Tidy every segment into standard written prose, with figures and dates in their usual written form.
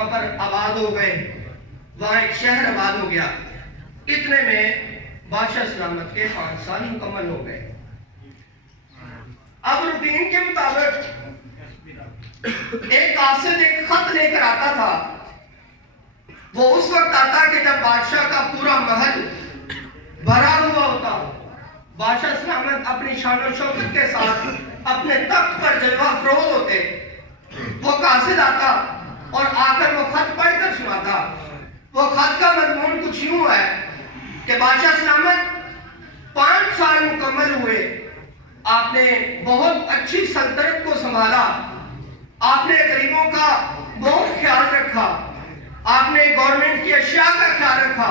وہاں پر آباد ہو گئے، وہاں ایک شہر آباد ہو گیا۔ اتنے میں بادشاہ سلامت کے 5 سال مکمل ہو گئے۔ اب روٹین کے مطابق ایک قاصد ایک خط لے کر آتا تھا۔ وہ اس وقت آتا کہ جب بادشاہ کا پورا محل بھرا ہوا ہوتا، بادشاہ سلامت اپنی شان و شوکت کے ساتھ اپنے تخت پر جلوہ افروز ہوتے۔ وہ قاصد آتا اور آ کر وہ خط پڑھ کر سناتا۔ وہ خط کا مضمون کچھ یوں ہے کہ بادشاہ سلامت 5 سال مکمل ہوئے، آپ نے بہت اچھی سلطنت کو سنبھالا، آپ نے غریبوں کا بہت خیال رکھا، آپ نے گورنمنٹ کی اشیاء کا خیال رکھا۔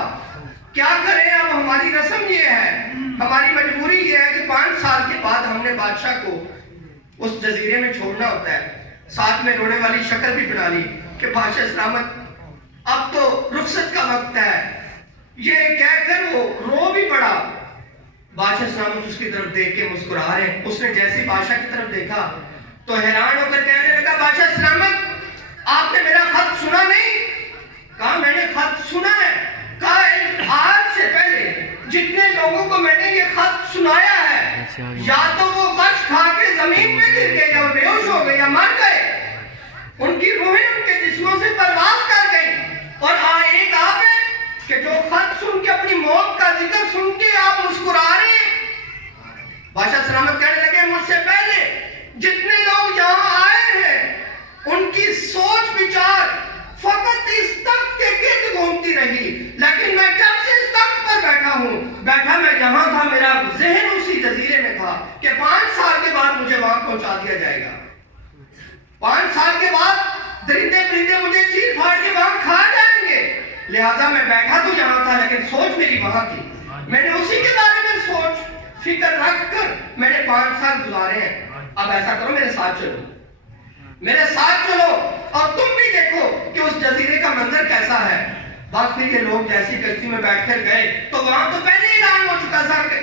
کیا کریں، اب ہماری رسم یہ ہے، ہماری مجبوری یہ ہے کہ 5 سال کے بعد ہم نے بادشاہ کو اس جزیرے میں چھوڑنا ہوتا ہے۔ ساتھ میں رونے والی شکل بھی بنا لی کہ بادشاہ سلامت اب تو رخصت کا وقت ہے، یہ کہہ کر وہ رو بھی پڑا۔ بادشاہ سلامت اس کی طرف دیکھ کے مسکرا رہے ہیں۔ اس نے جیسے بادشاہ کی طرف دیکھا تو حیران ہو کر کہنے لگا، بادشاہ سلامت آپ نے میرا خط سنا نہیں؟ کہا میں نے خط سنا ہے۔ کہا آج سے پہلے جتنے لوگوں کو میں نے یہ خط سنایا ہے، یا تو وہ غش کھا کے زمین پہ گر گئے، یا بے ہوش ہو گئے، یا مر گئے، ان کی روحیں ان کے جسموں سے پرواز کر گئی، اور ایک آپ ہے کہ جو خط سن کے اپنی موت کا ذکر سن کے آپ مسکرا رہے ہیں۔ بادشاہ سلامت کہنے لگے، مجھ سے پہلے جتنے لوگ یہاں آئے ہیں ان کی سوچ بچار فقط اس تخت کے گرد گھومتی رہی، لیکن میں جب سے اس تخت پر بیٹھا میں جہاں تھا، میرا ذہن اسی جزیرے میں تھا کہ 5 سال کے بعد مجھے وہاں پہنچا دیا جائے گا۔ 5 سال کے بعد درندے پرندے مجھے چیر پھاڑ کے وہاں کھا جائیں گے، لہٰذا میں بیٹھا تو یہاں تھا لیکن سوچ میری وہاں تھی۔ میں نے اسی کے بارے میں سوچ فکر رکھ کر میں نے 5 سال گزارے ہیں۔ اب ایسا کرو، میرے ساتھ چلو، میرے ساتھ چلو اور تم بھی دیکھو کہ اس جزیرے کا منظر کیسا ہے۔ بس پھر یہ لوگ جیسی کشتی میں بیٹھ کر گئے تو وہاں تو پہلے ہی اعلان ہو چکا تھا کہ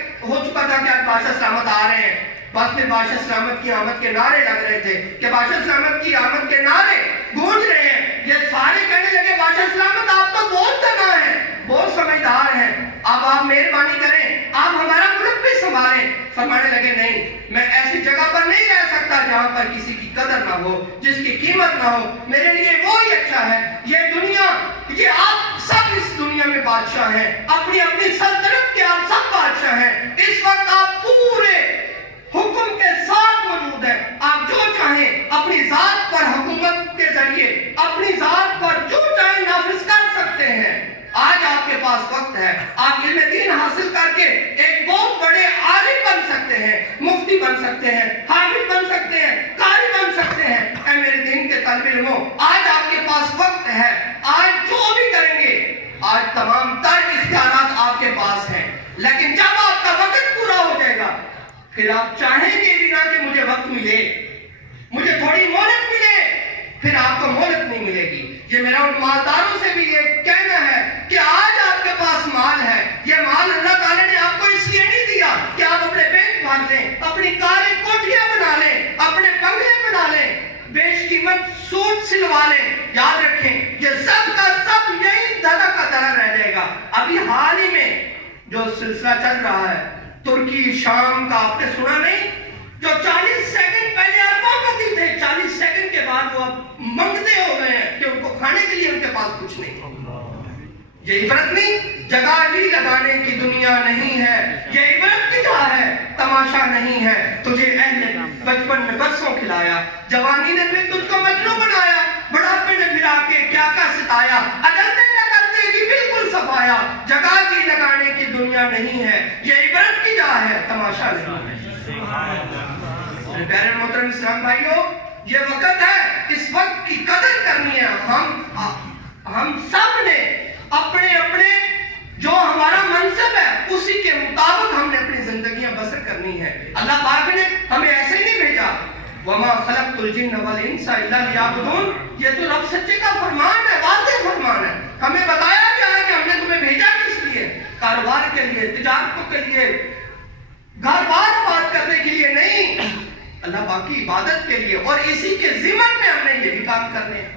آج بادشاہ سلامت آ رہے ہیں۔ بس پھر بادشاہ سلامت کی آمد کے نعرے لگ رہے تھے کہ بادشاہ سلامت کی آمد کے نعرے گونج رہے ہیں۔ یہ سارے کہنے لگے، بادشاہ سلامت آپ تو بہت تنا ہیں، بہت سمجھدار ہیں، اب آپ مہربانی کریں، آپ ہمارا ملک بھی سنبھالیں۔ فرمانے لگے، نہیں، میں ایسی جگہ پر نہیں رہ سکتا جہاں پر کسی کی قدر نہ ہو، جس کی قیمت نہ ہو۔ میرے لیے وہی اچھا ہے۔ یہ دنیا، یہ آپ سب اس دنیا میں بادشاہ ہیں، اپنی اپنی سلطنت کے آپ سب بادشاہ ہیں۔ اس وقت آپ پورے حکم کے ساتھ موجود ہیں، آپ جو چاہیں اپنی ذات پر حکومت کے ذریعے اپنی ذات پر جو چاہیں نافذ کر سکتے ہیں۔ آج آپ کے پاس وقت ہے، آپ علم دین حاصل کر کے ایک بہت بڑے عالم بن سکتے ہیں، مفتی بن سکتے ہیں، حافظ بن سکتے ہیں، قاری بن سکتے ہیں۔ اے میرے دین کے طالب علموں، آج آپ کے پاس وقت ہے، آج جو بھی کریں گے، آج تمام تر اختیارات آپ کے پاس ہیں، لیکن جب آپ کا وقت پورا ہو جائے گا پھر آپ چاہیں گے بھی نہ کہ مجھے وقت ملے، مجھے تھوڑی مہلت ملے، پھر آپ کو مہلت نہیں ملے گی۔ یہ میرا ان مالداروں سے بھی یہ کہنا ہے کہ آج آپ کے پاس مال ہے، یہ مال اللہ تعالیٰ نے آپ کو اس لیے نہیں دیا کہ آپ اپنے بینک بھر لیں، اپنی کاریں کوٹھیاں بنا لیں، اپنے بنگلے بنا لیں، بیش قیمت سوٹ سلوا لیں۔ یاد رکھیں، یہ سب کا سب یہی درا کا درا رہ جائے گا۔ ابھی حال ہی میں جو سلسلہ چل رہا ہے ترکی شام کا، آپ نے سنا نہیں؟ جو 40 سیکنڈ پہلے اربوں تھے، 40 سیکنڈ کے بعد وہ اب منگتے ہو گئے ہیں کہ ان کو کھانے کے لیے ان کے پاس کچھ نہیں۔ یہ عبرت نہیں، جگہ جی لگانے کی دنیا نہیں ہے، یہ عبرت کی جا ہے، تماشا نہیں ہے۔ تجھے اہل بچپن میں برسوں کھلایا، جوانی نے پھر تجھ کو مجنوں بنایا، بڑھاپے نے پھرا کے کیا کیا ستایا، اجلتے نہ کرتے کی بالکل صفایا۔ جگہ جی لگانے کی دنیا نہیں ہے، یہ عبرت کی جا ہے، تماشا نہیں ہے۔ پیارے محترم اسلام بھائیو، یہ وقت ہے، اس وقت کی قدر کرنی ہے۔ ہم سب نے اپنے اپنے جو ہمارا منصب ہے اسی کے مطابق ہم نے اپنی زندگیاں بسر کرنی ہے۔ اللہ پاک نے ہمیں ایسے نہیں بھیجا، وَمَا خَلَقْتُ الْجِنَّ وَالْإِنسَ إِلَّا لِيَعْبُدُونِ۔ یہ تو رب سچے کا فرمان ہے، واضح فرمان ہے۔ ہمیں بتایا کیا ہے کہ ہم نے تمہیں بھیجا کس لیے؟ کاروبار کے لیے، تجارتوں کے لیے، گھر بار بات کرنے کے لیے نہیں، اللہ پاک کی عبادت کے لیے، اور اسی کے ضمن میں ہم نے یہ بھی کام کرنے ہیں۔